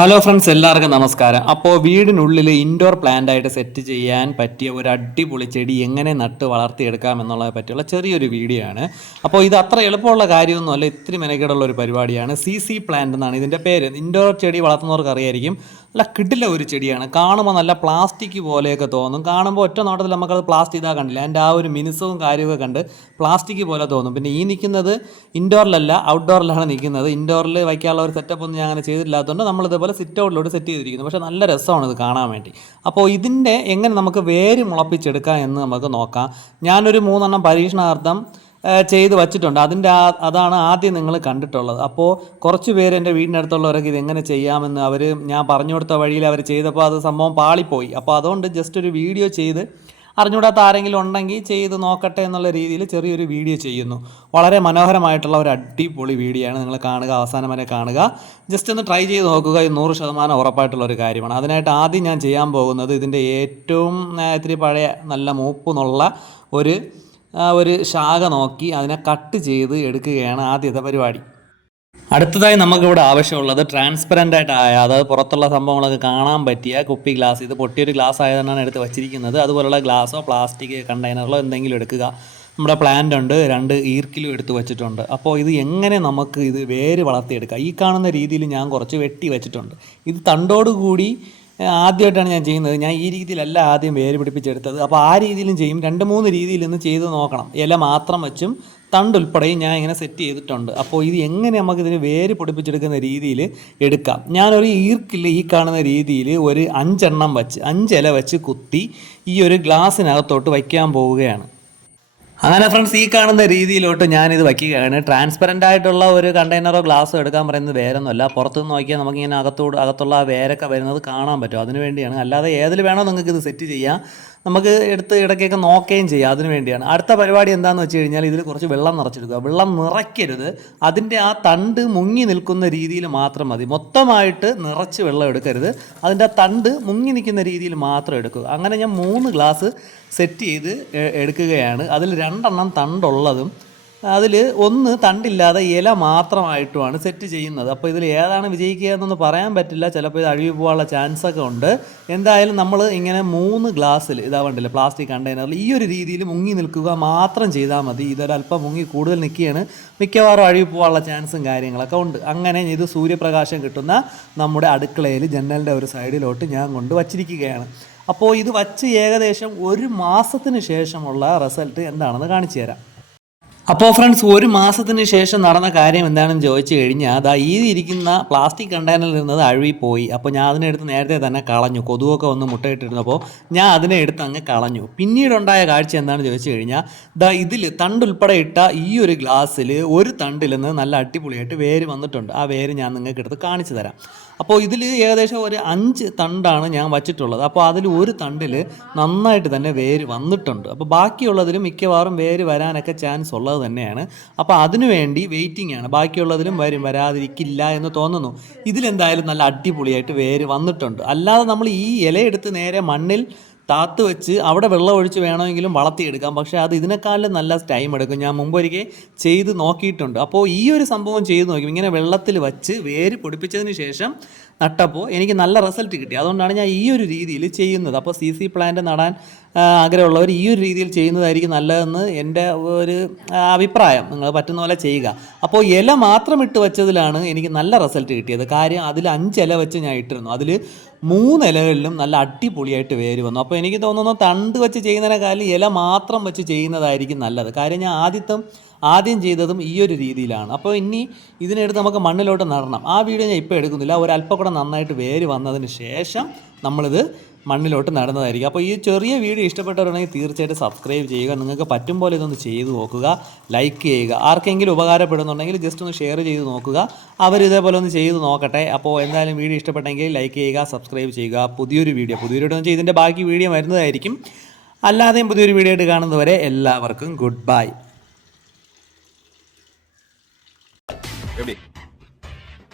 Hello friends എല്ലാവർക്കും നമസ്കാരം. അപ്പോൾ വീടിനുള്ളിൽ ഇൻഡോർ പ്ലാന്റ് ആയിട്ട് സെറ്റ് ചെയ്യാൻ പറ്റിയ ഒരു അടിപൊളി ചെടി എങ്ങനെ നട്ട് വളർത്തിയെടുക്കാം എന്നുള്ളതിനെ പറ്റിയുള്ള ചെറിയൊരു വീഡിയോ ആണ്. അപ്പോൾ ഇത് അത്ര എളുപ്പമുള്ള കാര്യമൊന്നുമല്ല ഇത്തിരി മെനക്കേടുള്ള ഒരു പരിപാടിയാണ്. സി സി പ്ലാന്റ് എന്നാണ് ഇതിന്റെ പേര്. ഇൻഡോർ ചെടി വളർത്തുന്നവർക്ക് അറിയായിരിക്കും. നല്ല കിടില ഒരു ചെടിയാണ്. കാണുമ്പോൾ നല്ല പ്ലാസ്റ്റിക് പോലെയൊക്കെ തോന്നും. കാണുമ്പോൾ ഒറ്റ നോട്ടത്തിൽ നമുക്കത് പ്ലാസ്റ്റിക് ഇതാ കണ്ടില്ല. അതിന്റെ ആ ഒരു മിനുസവും കാര്യമൊക്കെ കണ്ട് പ്ലാസ്റ്റിക് പോലെ തോന്നും. പിന്നെ ഈ നിൽക്കുന്നത് ഇൻഡോറിലല്ല ഔട്ട്ഡോറിലാണ് നിൽക്കുന്നത്. ഇൻഡോറിൽ വയ്ക്കാനുള്ള ഒരു സെറ്റപ്പ് ഒന്നും ഞാൻ അങ്ങനെ ചെയ്തിട്ടില്ലാത്തതുകൊണ്ട് നമ്മൾ ഇതേപോലെ സിറ്റ് ഔട്ടിലോട്ട് സെറ്റ് ചെയ്തിരിക്കുന്നു. പക്ഷേ നല്ല രസമാണ് ഇത് കാണാൻ വേണ്ടി. അപ്പോൾ ഇതിന്റെ എങ്ങനെ നമുക്ക് വേര് മുളപ്പിച്ചെടുക്കാം എന്ന് നമുക്ക് നോക്കാം. ഞാനൊരു മൂന്നെണ്ണം പരീക്ഷണാർത്ഥം ചെയ്ത് വച്ചിട്ടുണ്ട്. അതിന്റെ അതാണ് ആദ്യം നിങ്ങൾ കണ്ടിട്ടുള്ളത്. അപ്പോൾ കുറച്ച് പേര് എന്റെ വീടിനടുത്തുള്ളവരൊക്കെ ഇത് എങ്ങനെ ചെയ്യാമെന്ന് അവർ ഞാൻ പറഞ്ഞു കൊടുത്ത വഴിയിൽ അവർ ചെയ്തപ്പോൾ അത് സംഭവം പാളിപ്പോയി. അപ്പോൾ അതുകൊണ്ട് ജസ്റ്റ് ഒരു വീഡിയോ ചെയ്ത് അറിഞ്ഞുകൂടാത്ത ആരെങ്കിലും ഉണ്ടെങ്കിൽ ചെയ്ത് നോക്കട്ടെ എന്നുള്ള രീതിയിൽ ചെറിയൊരു വീഡിയോ ചെയ്യുന്നു. വളരെ മനോഹരമായിട്ടുള്ള ഒരു അടിപൊളി വീഡിയോ ആണ്. നിങ്ങൾ കാണുക അവസാനം വരെ കാണുക. ജസ്റ്റ് ഒന്ന് ട്രൈ ചെയ്ത് നോക്കുക. ഇത് നൂറ് ശതമാനം ഉറപ്പായിട്ടുള്ള ഒരു കാര്യമാണ്. അതിനായിട്ട് ആദ്യം ഞാൻ ചെയ്യാൻ പോകുന്നത് ഇതിന്റെ ഏറ്റവും ഇത്തിരി പഴയ നല്ല മൂപ്പെന്നുള്ള ഒരു ഒരു ശാഖ നോക്കി അതിനെ കട്ട് ചെയ്ത് എടുക്കുകയാണ് ആദ്യത്തെ പരിപാടി. അടുത്തതായി നമുക്കിവിടെ ആവശ്യമുള്ളത് ട്രാൻസ്പെറന്റ് ആയിട്ട് ആയ അതായത് പുറത്തുള്ള സംഭവങ്ങളൊക്കെ കാണാൻ പറ്റിയ കുപ്പി ഗ്ലാസ്. ഇത് പൊട്ടിയൊരു ഗ്ലാസ് ആയതുകൊണ്ടാണ് എടുത്ത് വച്ചിരിക്കുന്നത്. അതുപോലുള്ള ഗ്ലാസോ പ്ലാസ്റ്റിക് കണ്ടെയ്നറിലോ എന്തെങ്കിലും എടുക്കുക. നമ്മുടെ പ്ലാന്റ് ഉണ്ട് രണ്ട് ഈർക്കിലും എടുത്ത് വെച്ചിട്ടുണ്ട്. അപ്പോൾ ഇത് എങ്ങനെ നമുക്ക് ഇത് വേര് വളർത്തിയെടുക്കാം? ഈ കാണുന്ന രീതിയിൽ ഞാൻ കുറച്ച് വെട്ടി വെച്ചിട്ടുണ്ട്. ഇത് തണ്ടോടുകൂടി കൂടി ആദ്യമായിട്ടാണ് ഞാൻ ചെയ്യുന്നത്. ഞാൻ ഈ രീതിയിലല്ല ആദ്യം വേര് പിടിപ്പിച്ചെടുത്തത്. അപ്പോൾ ആ രീതിയിലും ചെയ്യും. രണ്ട് മൂന്ന് രീതിയിൽ ഇന്ന് ചെയ്ത് നോക്കണം. ഇല മാത്രം വെച്ചും തണ്ട് ഉൾപ്പെടെയും ഞാൻ ഇങ്ങനെ സെറ്റ് ചെയ്തിട്ടുണ്ട്. അപ്പോൾ ഇത് എങ്ങനെ നമുക്ക് ഇതിന് വേര് പൊടിപ്പിച്ചെടുക്കുന്ന രീതിയിൽ എടുക്കാം. ഞാനൊരു ഈർക്കിൽ ഈ കാണുന്ന രീതിയിൽ ഒരു അഞ്ചെണ്ണം വച്ച് അഞ്ചില വെച്ച് കുത്തി ഈ ഒരു ഗ്ലാസ്സിനകത്തോട്ട് വയ്ക്കാൻ പോവുകയാണ്. അങ്ങനെ ഫ്രണ്ട്സ് ഈ കാണുന്ന രീതിയിലോട്ട് ഞാനിത് വയ്ക്കുകയാണ്. ട്രാൻസ്പെറന്റ് ആയിട്ടുള്ള ഒരു കണ്ടെയ്നറോ ഗ്ലാസ്സോ എടുക്കാൻ പറയുന്നത് വേറൊന്നുമല്ല. പുറത്തുനിന്ന് നോക്കിയാൽ നമുക്കിങ്ങനെ അകത്തോട് അകത്തുള്ള ആ വേരൊക്കെ വരുന്നത് കാണാൻ പറ്റും. അതിന് വേണ്ടിയാണ്. അല്ലാതെ ഏതിൽ വേണോ നിങ്ങൾക്ക് ഇത് സെറ്റ് ചെയ്യാം. നമുക്ക് എടുത്ത് ഇടയ്ക്കൊക്കെ നോക്കുകയും ചെയ്യാം അതിന് വേണ്ടിയാണ്. അടുത്ത പരിപാടി എന്താണെന്ന് വെച്ച് കഴിഞ്ഞാൽ ഇതിൽ കുറച്ച് വെള്ളം നിറച്ചെടുക്കുക വെള്ളം നിറയ്ക്കരുത്. അതിന്റെ ആ തണ്ട് മുങ്ങി നിൽക്കുന്ന രീതിയിൽ മാത്രം മതി. മൊത്തമായിട്ട് നിറച്ച് വെള്ളം എടുക്കരുത്. അതിന്റെ തണ്ട് മുങ്ങി നിൽക്കുന്ന രീതിയിൽ മാത്രം എടുക്കുക. അങ്ങനെ ഞാൻ മൂന്ന് ഗ്ലാസ് സെറ്റ് ചെയ്ത് എടുക്കുകയാണ്. അതിൽ രണ്ടെണ്ണം തണ്ടുള്ളതും അതിൽ ഒന്ന് തണ്ടില്ലാതെ ഇല മാത്രമായിട്ടുമാണ് സെറ്റ് ചെയ്യുന്നത്. അപ്പോൾ ഇതിൽ ഏതാണ് വിജയിക്കുക എന്നൊന്നും പറയാൻ പറ്റില്ല. ചിലപ്പോൾ ഇത് അഴുകി പോകാനുള്ള ചാൻസ് ഒക്കെ ഉണ്ട്. എന്തായാലും നമ്മൾ ഇങ്ങനെ മൂന്ന് ഗ്ലാസ്സിൽ ഇതാ കണ്ടില്ല പ്ലാസ്റ്റിക് കണ്ടെയ്നറിൽ ഈ ഒരു രീതിയിൽ മുങ്ങി നിൽക്കുക മാത്രം ചെയ്താൽ മതി. ഇതൊരല്പം മുങ്ങി കൂടുതൽ നിൽക്കുകയാണ്. മിക്കവാറും അഴുകി പോകാനുള്ള ചാൻസും കാര്യങ്ങളൊക്കെ ഉണ്ട്. അങ്ങനെ ഇത് സൂര്യപ്രകാശം കിട്ടുന്ന നമ്മുടെ അടുക്കളയിൽ ജനലിന്റെ ഒരു സൈഡിലോട്ട് ഞാൻ കൊണ്ട് വച്ചിരിക്കുകയാണ്. അപ്പോൾ ഇത് വച്ച് ഏകദേശം ഒരു മാസത്തിന് ശേഷമുള്ള റിസൾട്ട് എന്താണെന്ന് കാണിച്ചു തരാം. അപ്പോൾ ഫ്രണ്ട്സ് ഒരു മാസത്തിന് ശേഷം നടന്ന കാര്യം എന്താണെന്ന് ചോദിച്ചു കഴിഞ്ഞാൽ അതാ ഈ ഇരിക്കുന്ന പ്ലാസ്റ്റിക് കണ്ടെയ്നറിൽ നിന്നത് അഴുകിപ്പോയി. പോയി അപ്പോൾ ഞാൻ അതിനെടുത്ത് നേരത്തെ തന്നെ കളഞ്ഞു. കൊതുകൊക്കെ ഒന്ന് മുട്ടയിട്ടിരുന്നപ്പോൾ ഞാൻ അതിനെ എടുത്ത് അങ്ങ് കളഞ്ഞു. പിന്നീടുണ്ടായ കാഴ്ച എന്താണെന്ന് ചോദിച്ചു കഴിഞ്ഞാൽ ദാ ഇതിൽ തണ്ടുൾപ്പെടെ ഇട്ട ഈ ഒരു ഗ്ലാസ്സിൽ ഒരു തണ്ടിൽ നിന്ന് നല്ല അടിപൊളിയായിട്ട് വേര് വന്നിട്ടുണ്ട്. ആ വേര് ഞാൻ നിങ്ങൾക്ക് എടുത്ത് കാണിച്ചു തരാം. അപ്പോൾ ഇതിൽ ഏകദേശം ഒരു അഞ്ച് തണ്ടാണ് ഞാൻ വച്ചിട്ടുള്ളത്. അപ്പോൾ അതിൽ ഒരു തണ്ടിൽ നന്നായിട്ട് തന്നെ വേര് വന്നിട്ടുണ്ട്. അപ്പോൾ ബാക്കിയുള്ളതിൽ മിക്കവാറും വേര് വരാനൊക്കെ ചാൻസ് ഉള്ളത് തന്നെയാണ്. അപ്പോൾ അതിനുവേണ്ടി വെയിറ്റിംഗ് ആണ്. ബാക്കിയുള്ളതിലും വരും വരാതിരിക്കില്ല എന്ന് തോന്നുന്നു. ഇതിലെന്തായാലും നല്ല അടിപൊളിയായിട്ട് വേര് വന്നിട്ടുണ്ട്. അല്ലാതെ നമ്മൾ ഈ ഇലയെടുത്ത് നേരെ മണ്ണിൽ താത്ത് വെച്ച് അവിടെ വെള്ളം ഒഴിച്ച് വേണമെങ്കിലും വളർത്തിയെടുക്കാം. പക്ഷേ അത് ഇതിനേക്കാളും നല്ല ടൈം എടുക്കും. ഞാൻ മുമ്പ് ഒരിക്കൽ ചെയ്ത് നോക്കിയിട്ടുണ്ട്. അപ്പോൾ ഈ ഒരു സംഭവം ചെയ്ത് നോക്കി ഇങ്ങനെ വെള്ളത്തിൽ വച്ച് വേര് പൊടിപ്പിച്ചതിന് ശേഷം നട്ടപ്പോൾ എനിക്ക് നല്ല റിസൾട്ട് കിട്ടി. അതുകൊണ്ടാണ് ഞാൻ ഈ ഒരു രീതിയിൽ ചെയ്യുന്നത്. അപ്പോൾ സി സി പ്ലാന്റ് നടാൻ ആഗ്രഹമുള്ളവർ ഈ ഒരു രീതിയിൽ ചെയ്യുന്നതായിരിക്കും നല്ലതെന്ന് എന്റെ ഒരു അഭിപ്രായം. നിങ്ങൾ പറ്റുന്ന പോലെ ചെയ്യുക. അപ്പോൾ ഇല മാത്രം ഇട്ട് വെച്ചതിലാണ് എനിക്ക് നല്ല റിസൾട്ട് കിട്ടിയത്. കാര്യം അതിൽ അഞ്ച് ഇല വെച്ച് ഞാൻ ഇട്ടിരുന്നു. അതിൽ മൂന്ന് ഇലകളിലും നല്ല അടിപൊളിയായിട്ട് വേര് വന്നു. അപ്പോൾ എനിക്ക് തോന്നുന്നു തണ്ട് വെച്ച് ചെയ്യുന്നതിനേക്കാളും ഇല മാത്രം വെച്ച് ചെയ്യുന്നതായിരിക്കും നല്ലത്. കാര്യം ഞാൻ ആദ്യത്തെ ആദ്യം ചെയ്തതും ഈ ഒരു രീതിയിലാണ്. അപ്പോൾ ഇനി ഇതിനെടുത്ത് നമുക്ക് മണ്ണിലോട്ട് നടണം. ആ വീഡിയോ ഞാൻ ഇപ്പോൾ എടുക്കുന്നില്ല. ഒരല്പം കൂടെ നന്നായിട്ട് വേര് വന്നതിന് ശേഷം നമ്മളിത് മണ്ണിലോട്ട് നടന്നതായിരിക്കും. അപ്പോൾ ഈ ചെറിയ വീഡിയോ ഇഷ്ടപ്പെട്ടവരുണ്ടെങ്കിൽ തീർച്ചയായിട്ടും സബ്സ്ക്രൈബ് ചെയ്യുക. നിങ്ങൾക്ക് പറ്റും പോലെ ഇതൊന്ന് ചെയ്തു നോക്കുക. ലൈക്ക് ചെയ്യുക. ആർക്കെങ്കിലും ഉപകാരപ്പെടുന്നുണ്ടെങ്കിൽ ജസ്റ്റ് ഒന്ന് ഷെയർ ചെയ്ത് നോക്കുക. അവർ ഇതേപോലെ ഒന്ന് ചെയ്ത് നോക്കട്ടെ. അപ്പോൾ എന്തായാലും വീഡിയോ ഇഷ്ടപ്പെട്ടെങ്കിൽ ലൈക്ക് ചെയ്യുക സബ്സ്ക്രൈബ് ചെയ്യുക. പുതിയൊരു വീഡിയോ. പുതിയൊരു വീഡിയോ എന്ന് ഇതിന്റെ ബാക്കി വീഡിയോ വരുന്നതായിരിക്കും. അല്ലാതെയും പുതിയൊരു വീഡിയോ ആയിട്ട് കാണുന്നതുവരെ എല്ലാവർക്കും ഗുഡ് ബൈ